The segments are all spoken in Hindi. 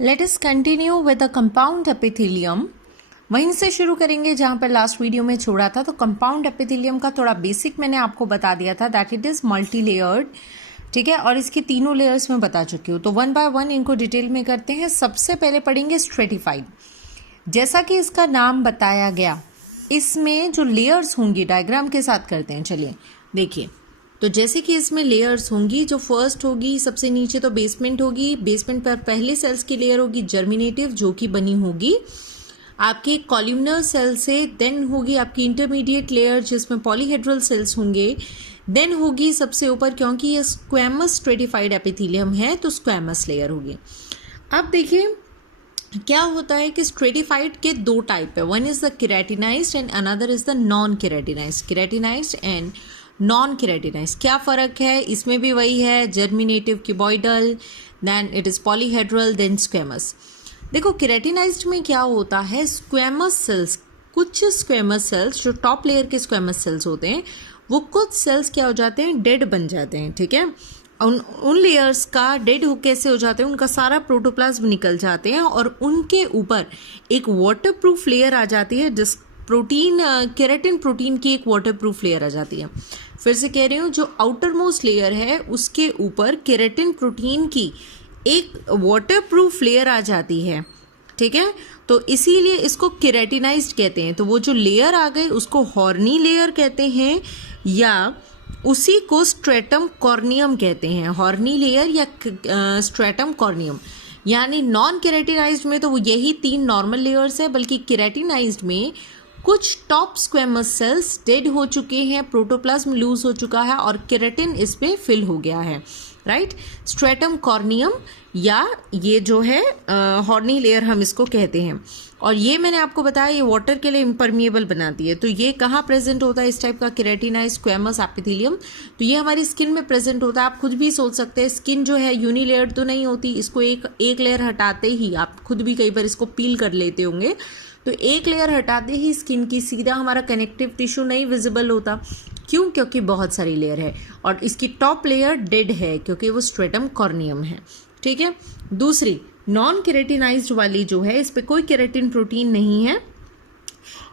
Let us continue with the compound epithelium. वहीं से शुरू करेंगे जहाँ पर लास्ट वीडियो में छोड़ा था। तो कंपाउंड एपिथेलियम का थोड़ा बेसिक मैंने आपको बता दिया था that it is multi layered, ठीक है, और इसकी तीनों लेयर्स में बता चुकी हूँ। तो वन बाय वन इनको डिटेल में करते हैं। सबसे पहले पढ़ेंगे स्ट्रेटिफाइड। जैसा कि इसका नाम बताया गया, इसमें जो लेयर्स होंगी डायग्राम के साथ करते हैं। चलिए देखिए, तो जैसे कि इसमें लेयर्स होंगी, जो फर्स्ट होगी सबसे नीचे तो बेसमेंट होगी। बेसमेंट पर पहले सेल्स की लेयर होगी जर्मिनेटिव, जो कि बनी होगी आपके कॉल्यूमनर सेल से। देन होगी आपकी इंटरमीडिएट लेयर जिसमें पॉलीहेड्रल सेल्स होंगे। देन होगी सबसे ऊपर, क्योंकि ये स्क्वैमस स्ट्रेटिफाइड एपिथेलियम है तो स्क्वैमस लेयर होगी। अब देखिए क्या होता है कि स्ट्रेटिफाइड के दो टाइप है। One is the keratinized and another is the non keratinized. Keratinized and non keratinized, क्या फ़र्क है? इसमें भी वही है, germinative, cuboidal, then it is polyhedral, then squamous. देखो केराटिनाइज्ड में क्या होता है, स्क्वैमस सेल्स, कुछ स्क्वैमस सेल्स जो टॉप लेयर के स्क्वैमस सेल्स होते हैं, वो कुछ सेल्स क्या हो जाते हैं, डेड बन जाते हैं, ठीक है। उन लेयर्स का डेड हो कैसे हो जाते हैं, उनका सारा प्रोटोप्लाज्म निकल जाते हैं और उनके ऊपर एक वाटरप्रूफ लेयर आ जाती है, जिस प्रोटीन केराटिन प्रोटीन की एक वाटरप्रूफ लेयर आ जाती है। फिर से कह रही हूँ, जो आउटर मोस्ट लेयर है उसके ऊपर केराटिन प्रोटीन की एक वाटरप्रूफ लेयर आ जाती है, ठीक है। तो इसीलिए इसको केराटिनाइज्ड कहते हैं। तो वो जो लेयर आ गई उसको हॉर्नी लेयर कहते हैं, या उसी को स्ट्रेटम कॉर्नियम कहते हैं। हॉर्नी लेयर या स्ट्रेटम कॉर्नियम। यानी नॉन केराटिनाइज्ड में तो वो यही तीन नॉर्मल लेयर्स है, बल्कि केराटिनाइज्ड में कुछ टॉप स्क्वैमस सेल्स डेड हो चुके हैं, प्रोटोप्लाज्म लूज हो चुका है और केराटिन इसमें फिल हो गया है, राइट। स्ट्रेटम कॉर्नियम या ये जो है हॉर्नी लेयर हम इसको कहते हैं। और ये मैंने आपको बताया ये वाटर के लिए इम्परमिएबल बनाती है। तो ये कहाँ प्रेजेंट होता है इस टाइप का केराटिनाइज्ड स्क्वैमस एपिथेलियम? तो ये हमारी स्किन में प्रेजेंट होता है। आप खुद भी सोच सकते हैं, स्किन जो है यूनिलेयर्ड तो नहीं होती, इसको एक लेयर हटाते ही आप खुद भी कई बार इसको पील कर लेते होंगे। तो एक लेयर हटाते ही स्किन की सीधा हमारा कनेक्टिव टिश्यू नहीं विजिबल होता। क्यों? क्योंकि बहुत सारी लेयर है और इसकी टॉप लेयर डेड है क्योंकि वो स्ट्रेटम कॉर्नियम है, ठीक है। दूसरी नॉन केराटिनाइज्ड वाली जो है, इस पे कोई केराटिन प्रोटीन नहीं है।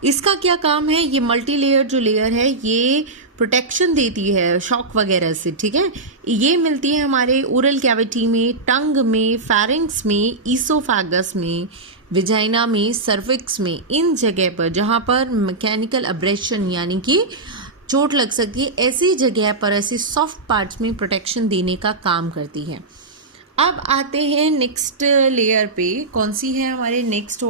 इसका क्या काम है, ये मल्टी लेयर जो लेयर है ये प्रोटेक्शन देती है शॉक वगैरह से, ठीक है। ये मिलती है हमारे ओरल कैविटी में, टंग में, फैरिंक्स में, ईसोफेगस में, विजाइना में, सर्विक्स में, इन जगह पर जहाँ पर मैकेनिकल अब्रेशन यानी कि चोट लग सकती है, ऐसी जगह पर, ऐसी सॉफ्ट पार्ट्स में प्रोटेक्शन देने का काम करती है। अब आते हैं नेक्स्ट लेयर पे। कौन सी है हमारे next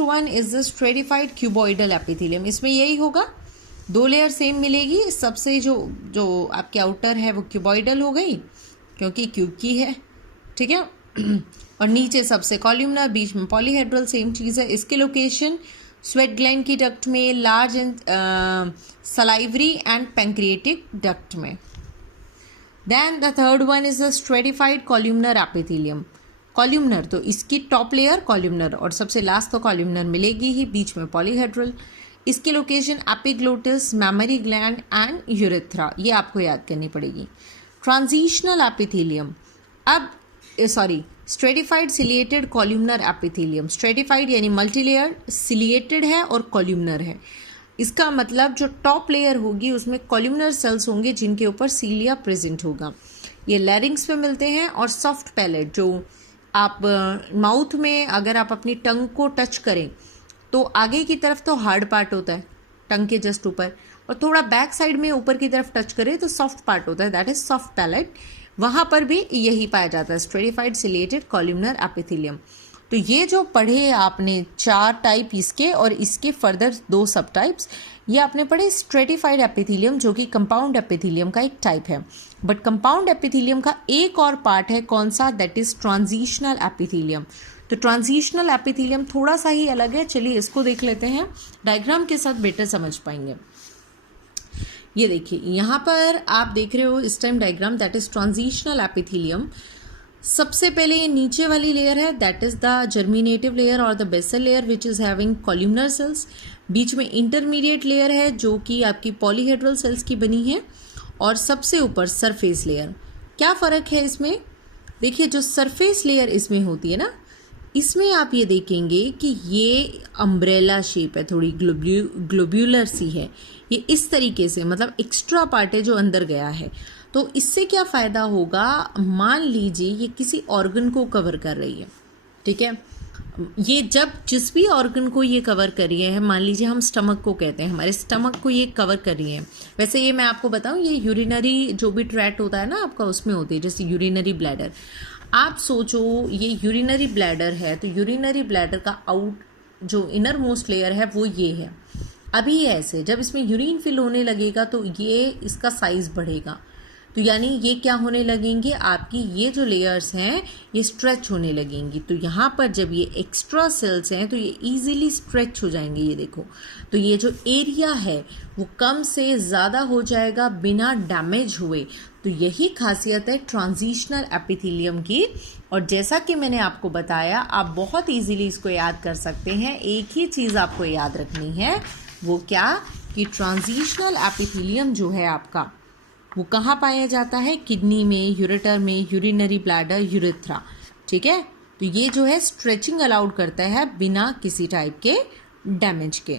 one is the stratified cuboidal epithelium. इसमें यही होगा, दो लेयर सेम मिलेगी। सबसे जो आपके आउटर है वो क्यूबॉइडल हो गई क्योंकि क्यूब की है, ठीक है। और नीचे सबसे कॉल्यूमनर, बीच में पॉलीहेड्रल, सेम चीज़ है। इसके लोकेशन स्वेट ग्लैंड की डक्ट में, large and salivary and pancreatic duct में। Then the third one is the stratified columnar epithelium. Columnar तो इसकी टॉप लेयर कॉल्यूमनर और सबसे लास्ट तो कॉल्यूमनर मिलेगी ही, बीच में पॉलीहेड्रल। इसकी location epiglottis, mammary gland and urethra, ये आपको याद करनी पड़ेगी। ट्रांजिशनल एपिथेलियम, अब stratified ciliated columnar epithelium. Stratified यानी मल्टी लेयर, सिलिएटेड है और कॉल्यूमनर है। इसका मतलब जो टॉप लेयर होगी उसमें कॉल्यूमनर सेल्स होंगे जिनके ऊपर सीलिया प्रेजेंट होगा। ये लैरिंग्स में मिलते हैं। और सॉफ्ट पैलेट, जो आप माउथ में अगर आप अपनी टंग को टच करें तो आगे की तरफ तो हार्ड पार्ट होता है टंग के जस्ट ऊपर, और थोड़ा बैक साइड में ऊपर की तरफ टच करें तो सॉफ्ट पार्ट होता है, दैट इज सॉफ्ट पैलेट। वहाँ पर भी यही पाया जाता है, स्ट्रेटिफाइड सिलिएटेड कॉल्यूमनर एपिथेलियम। तो ये जो पढ़े आपने चार टाइप इसके और इसके फर्दर दो सब टाइप्स, ये आपने पढ़े स्ट्रेटिफाइड एपिथेलियम जो कि कंपाउंड एपिथेलियम का एक टाइप है। बट कंपाउंड एपिथेलियम का एक और पार्ट है, कौन सा? That is transitional epithelium. तो ट्रांजिशनल एपिथेलियम थोड़ा सा ही अलग है। चलिए इसको देख लेते हैं, डायग्राम के साथ बेटर समझ पाएंगे। ये देखिए यहाँ पर आप देख रहे हो इस time diagram, that is transitional epithelium. सबसे पहले ये नीचे वाली लेयर है, that is the germinative layer और the basal layer which is having columnar cells. बीच में इंटरमीडिएट लेयर है जो कि आपकी पॉलीहेड्रल सेल्स की बनी है, और सबसे ऊपर सरफेस लेयर। क्या फ़र्क है इसमें? देखिए जो सरफेस लेयर इसमें होती है ना, इसमें आप ये देखेंगे कि ये अम्ब्रेला शेप है, थोड़ी ग्लोब्यूलर सी है, ये इस तरीके से, मतलब एक्स्ट्रा पार्ट है जो अंदर गया है। तो इससे क्या फ़ायदा होगा, मान लीजिए ये किसी ऑर्गन को कवर कर रही है, ठीक है। ये जब जिस भी ऑर्गन को ये कवर कर रही है, मान लीजिए हम स्टमक को कहते हैं, हमारे स्टमक को ये कवर कर रही है। वैसे ये मैं आपको बताऊं, ये यूरिनरी जो भी ट्रैक्ट होता है ना आपका, उसमें होती है, जैसे यूरिनरी ब्लैडर। आप सोचो ये यूरिनरी ब्लैडर है, तो यूरिनरी ब्लैडर का आउट जो इनर मोस्ट लेयर है वो ये है। अभी ये ऐसे, जब इसमें यूरिन फिल होने लगेगा तो ये इसका साइज बढ़ेगा, तो यानी ये क्या होने लगेंगे, आपकी ये जो लेयर्स हैं ये स्ट्रेच होने लगेंगी। तो यहाँ पर जब ये एक्स्ट्रा सेल्स हैं तो ये इजीली स्ट्रेच हो जाएंगे, ये देखो। तो ये जो एरिया है वो कम से ज़्यादा हो जाएगा बिना डैमेज हुए। तो यही खासियत है ट्रांजिशनल एपिथेलियम की। और जैसा कि मैंने आपको बताया, आप बहुत इजीली इसको याद कर सकते हैं। एक ही चीज़ आपको याद रखनी है, वो क्या, कि ट्रांजिशनल एपिथेलियम जो है आपका वो कहाँ पाया जाता है, किडनी में, यूरेटर में, यूरिनरी ब्लैडर, यूरेथ्रा, ठीक है। तो ये जो है स्ट्रेचिंग अलाउड करता है बिना किसी टाइप के डैमेज के।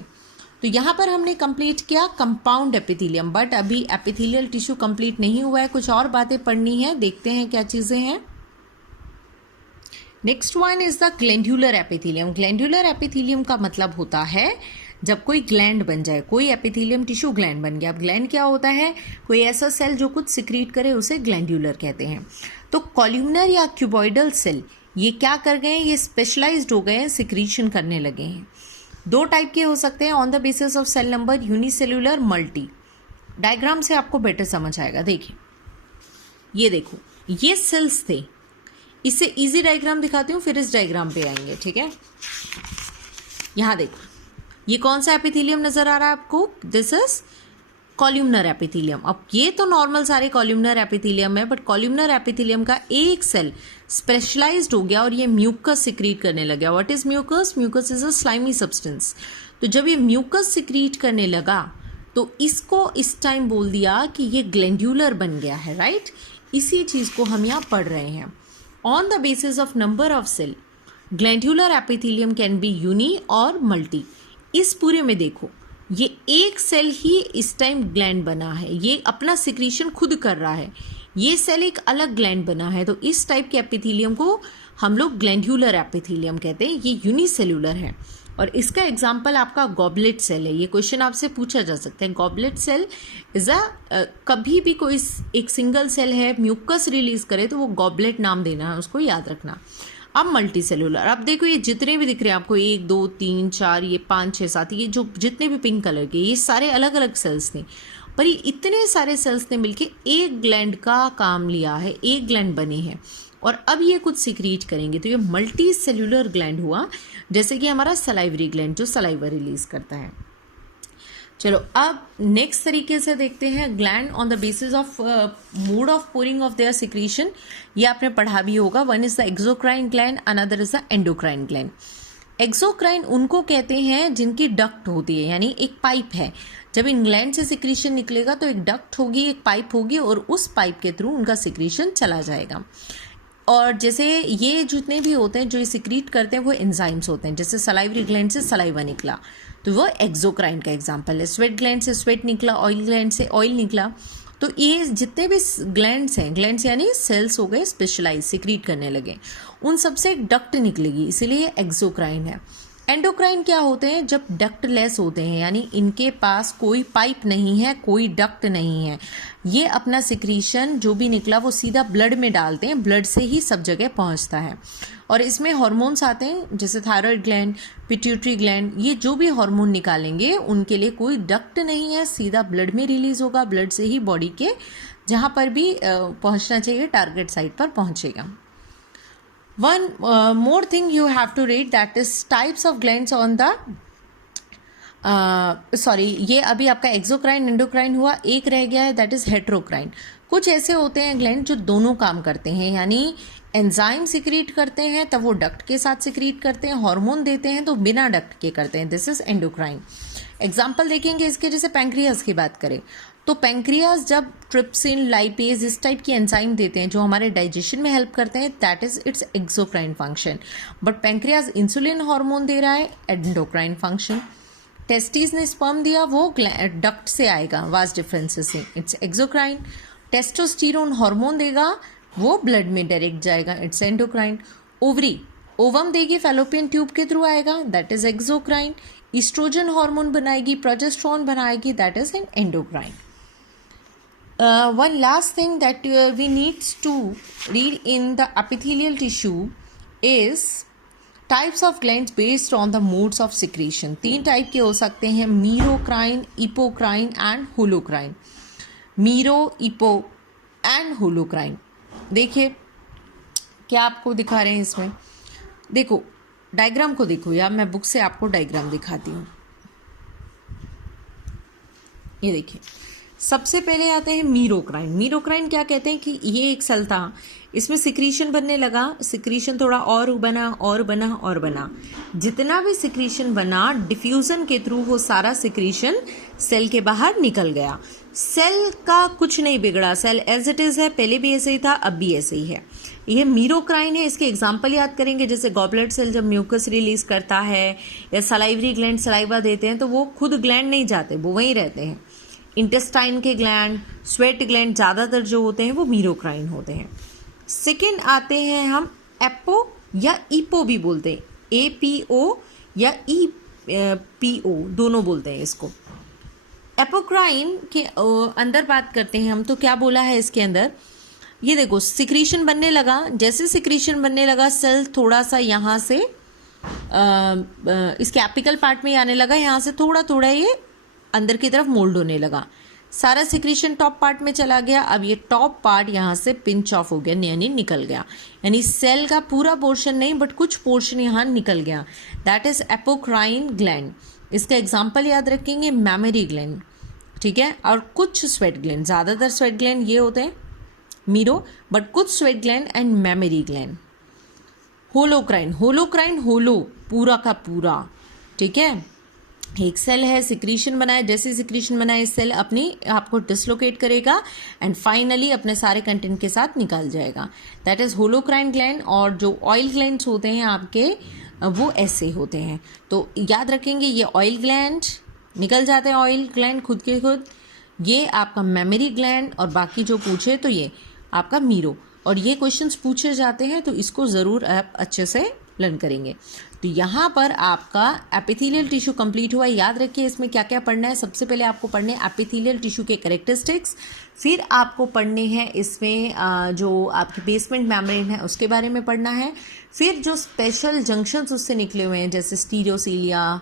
तो यहाँ पर हमने कंप्लीट किया कंपाउंड एपिथेलियम, बट अभी एपिथेलियल टिश्यू कंप्लीट नहीं हुआ है, कुछ और बातें पढ़नी है, देखते हैं क्या चीज़ें हैं। Next one is the glandular epithelium. Glandular epithelium का मतलब होता है जब कोई ग्लैंड बन जाए, कोई एपिथेलियम टिश्यू ग्लैंड बन गया। अब ग्लैंड क्या होता है, कोई ऐसा सेल जो कुछ सिक्रीट करे, उसे ग्लैंड्यूलर कहते हैं। तो कॉल्यूमनर या क्यूबॉइडल सेल ये क्या कर गए हैं, ये स्पेशलाइज्ड हो गए हैं, सिक्रीशन करने लगे हैं। दो टाइप के हो सकते हैं on the basis of cell number, unicellular, multi. Diagram से आपको बेटर समझ आएगा। देखिए, ये देखो, ये सेल्स थे। इससे इजी डायग्राम दिखाती हूँ, फिर इस डायग्राम पे आएंगे, ठीक है। यहाँ देखो, ये कौन सा एपिथेलियम नजर आ रहा है आपको, दिस इज कॉल्यूमनर एपिथेलियम। अब ये तो नॉर्मल सारे कॉल्यूमनर एपिथेलियम है, बट कॉल्यूमनर एपिथेलियम का एक सेल स्पेशलाइज्ड हो गया और ये म्यूकस सिक्रीट करने लगा। What is mucus? Mucus is a slimy substance. तो जब ये म्यूकस सिक्रीट करने लगा तो इसको इस टाइम बोल दिया कि ये ग्लैंड्यूलर बन गया है, राइट। इसी चीज को हम यहाँ पढ़ रहे हैं। On the basis of number of cell, glandular epithelium can be uni और मल्टी। इस पूरे में देखो, ये एक सेल ही इस टाइम ग्लैंड बना है, ये अपना सिक्रीशन खुद कर रहा है। ये सेल एक अलग ग्लैंड बना है, तो इस टाइप के एपिथेलियम को हम लोग ग्लैंड्यूलर एपिथेलियम कहते हैं। ये यूनिसेल्यूलर है। और इसका एग्जाम्पल आपका गॉबलेट सेल है। ये क्वेश्चन आपसे पूछा जा सकता है। गॉबलेट सेल इज कभी भी कोई एक सिंगल सेल है, म्यूकस रिलीज करे तो वो गॉबलेट नाम देना है, उसको याद रखना। अब मल्टी सेलुलर, अब देखो ये जितने भी दिख रहे हैं आपको, 1 2 3 4, ये 5 6 7, ये जो जितने भी पिंक कलर के, ये सारे अलग अलग सेल्स थे, पर ये इतने सारे सेल्स ने मिलके एक ग्लैंड का काम लिया है, एक ग्लैंड बने हैं और अब ये कुछ सिक्रीट करेंगे। तो ये मल्टी सेलुलर ग्लैंड हुआ, जैसे कि हमारा सलाइवरी ग्लैंड जो सलाइवा रिलीज करता है। चलो अब नेक्स्ट तरीके से देखते हैं gland on the basis of mode of pouring of their secretion. ये आपने पढ़ा भी होगा। One is the exocrine gland, another is the endocrine gland. Exocrine उनको कहते हैं जिनकी डक्ट होती है, यानी एक पाइप है। जब इन ग्लैंड से सिक्रीशन निकलेगा तो एक डक्ट होगी, एक पाइप होगी और उस पाइप के थ्रू उनका सिक्रीशन चला जाएगा। और जैसे ये जितने भी होते हैं जो ये सिक्रीट करते हैं वो एंजाइम्स होते हैं। जैसे सलाइवरी ग्लैंड से सलाइवा निकला तो वो एक्सोक्राइन का एग्जांपल है। स्वेट ग्लैंड से स्वेट निकला, ऑयल ग्लैंड से ऑयल निकला। तो ये जितने भी ग्लैंड्स हैं, ग्लैंड्स यानी सेल्स हो गए स्पेशलाइज, सिक्रीट करने लगे, उन सबसे एक डक्ट निकलेगी, इसीलिए एक्सोक्राइन है। एंडोक्राइन क्या होते हैं? जब डक्ट लेस होते हैं, यानी इनके पास कोई पाइप नहीं है, कोई डक्ट नहीं है, ये अपना सिक्रीशन जो भी निकला वो सीधा ब्लड में डालते हैं, ब्लड से ही सब जगह पहुंचता है। और इसमें हार्मोन्स आते हैं जैसे थायराइड ग्लैंड, पिट्यूटरी ग्लैंड, ये जो भी हार्मोन निकालेंगे उनके लिए कोई डक्ट नहीं है, सीधा ब्लड में रिलीज होगा, ब्लड से ही बॉडी के जहाँ पर भी पहुँचना चाहिए टारगेट साइट पर पहुँचेगा। One more thing you have to read, that is types of glands on the ये अभी आपका एक्सोक्राइन एंडोक्राइन हुआ, एक रह गया है दैट इज हेट्रोक्राइन। कुछ ऐसे होते हैं ग्लैंड जो दोनों काम करते हैं, यानी एंजाइम सिक्रीट करते हैं तब वो डक्ट के साथ सिक्रीट करते हैं, हार्मोन देते हैं तो बिना डक्ट के करते हैं, दिस इज एंडोक्राइन। एग्जाम्पल देखेंगे इसके, जैसे पैंक्रियास की बात करें तो पेंक्रियाज जब ट्रिप्सिन, लाइपेज इस टाइप की एंजाइम देते हैं जो हमारे डाइजेशन में हेल्प करते हैं, that is its exocrine function. But pancreas insulin hormone दे रहा है, एंडोक्राइन फंक्शन। टेस्टिस ने स्पर्म दिया, वो डक्ट से आएगा, वास डिफरेंसेस से, इट्स एक्सोक्राइन। टेस्टोस्टेरोन हार्मोन देगा, वो ब्लड में डायरेक्ट जाएगा, इट्स एंडोक्राइन। ओवरी ओवम देगी, फैलोपियन ट्यूब के थ्रू आएगा, that is exocrine. Oestrogen hormone बनाएगी, प्रोजेस्टेरोन बनाएगी, that is an endocrine. One last thing that we need to read in the epithelial tissue is types of glands based on the modes of secretion. 3 type के हो सकते हैं, merocrine, apocrine and holocrine. Mero, apo and holocrine. देखिए क्या आपको दिखा रहे हैं इसमें, देखो डायग्राम को देखो, या मैं बुक से आपको डायग्राम दिखाती हूँ। ये देखिए, सबसे पहले आते हैं मीरोक्राइन। मीरोक्राइन क्या कहते हैं कि ये एक सेल था, इसमें सिक्रीशन बनने लगा, सिक्रीशन थोड़ा और बना और बना और बना। जितना भी सिक्रीशन बना, डिफ्यूजन के थ्रू वो सारा सिक्रीशन सेल के बाहर निकल गया। सेल का कुछ नहीं बिगड़ा, सेल एज इट इज है, पहले भी ऐसे ही था, अब भी ऐसे ही है। ये मीरोक्राइन है। इसके एग्जाम्पल याद करेंगे, जैसे गॉबलेट सेल जब म्यूकस रिलीज करता है, या सलाइवरी ग्लैंड सलाइवा देते हैं, तो वो खुद ग्लैंड नहीं जाते, वो वहीं रहते हैं। इंटेस्टाइन के ग्लैंड, स्वेट ग्लैंड ज़्यादातर जो होते हैं वो मीरोक्राइन होते हैं। सेकेंड आते हैं हम एपो या ईपो भी बोलते हैं, APO या EPO दोनों बोलते हैं इसको। एपोक्राइन के अंदर बात करते हैं हम, तो क्या बोला है इसके अंदर, ये देखो सिक्रीशन बनने लगा। जैसे सिक्रीशन बनने लगा, सेल थोड़ा सा यहाँ से इसके एपिकल पार्ट में आने लगा, यहाँ से थोड़ा थोड़ा ये अंदर की तरफ मोल्ड होने लगा। सारा सिक्रीशन टॉप पार्ट में चला गया। अब ये टॉप पार्ट यहाँ से पिंच ऑफ हो गया, यानी निकल गया, यानी सेल का पूरा पोर्शन नहीं बट कुछ पोर्शन यहाँ निकल गया, दैट इज एपोक्राइन ग्लैंड। इसका एग्जाम्पल याद रखेंगे, मैमरी ग्लैंड, ठीक है, और कुछ स्वेट ग्लैंड। ज़्यादातर स्वेट ग्लैंड ये होते हैं मीरो, बट कुछ sweat gland and mammary gland. Holocrine, holocrine holo, पूरा का पूरा, ठीक है। एक सेल है, सिक्रीशन बनाए, जैसे सिक्रीशन बनाए सेल अपनी आपको डिसलोकेट करेगा एंड फाइनली अपने सारे कंटेंट के साथ निकाल जाएगा, दैट इज होलोक्राइन ग्लैंड। और जो ऑयल ग्लैंड्स होते हैं आपके, वो ऐसे होते हैं। तो याद रखेंगे, ये ऑयल ग्लैंड निकल जाते हैं, ऑयल ग्लैंड खुद के खुद। ये आपका मेमरी ग्लैंड, और बाकी जो पूछे तो ये आपका मीरो। और ये क्वेश्चंस पूछे जाते हैं, तो इसको ज़रूर आप अच्छे से लर्न करेंगे। तो यहाँ पर आपका एपिथेलियल टिश्यू कंप्लीट हुआ। याद रखिए इसमें क्या क्या पढ़ना है। सबसे पहले आपको पढ़ने एपिथेलियल टिश्यू के कैरेक्टरिस्टिक्स, फिर आपको पढ़ने हैं इसमें जो आपकी बेसमेंट मेम्ब्रेन है उसके बारे में पढ़ना है, फिर जो स्पेशल जंक्शंस उससे निकले हुए हैं जैसे स्टीरियोसीलिया,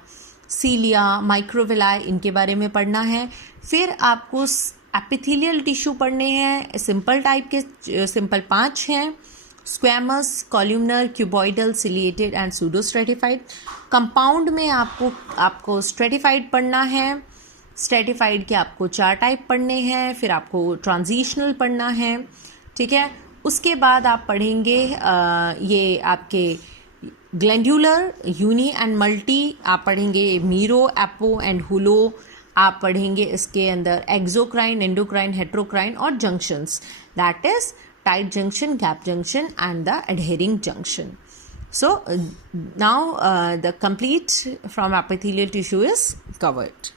सीलिया, माइक्रोविलाई, इनके बारे में पढ़ना है। फिर आपको एपिथेलियल टिश्यू पढ़ने हैं, सिंपल टाइप के, सिंपल 5 हैं, squamous, columnar, cuboidal, ciliated and pseudostratified. Compound में आपको स्ट्रेटिफाइड पढ़ना है, स्ट्रेटिफाइड के आपको 4 टाइप पढ़ने हैं, फिर आपको ट्रांजिशनल पढ़ना है, ठीक है। उसके बाद आप पढ़ेंगे ये आपके ग्लैंड्यूलर, यूनी एंड मल्टी, आप पढ़ेंगे मीरो, एपो एंड हुलो, आप पढ़ेंगे इसके अंदर एक्सोक्राइन, एंडोक्राइन, हेट्रोक्राइन और junctions, that is tight junction, gap junction and the adhering junction. So now the complete from epithelial tissue is covered.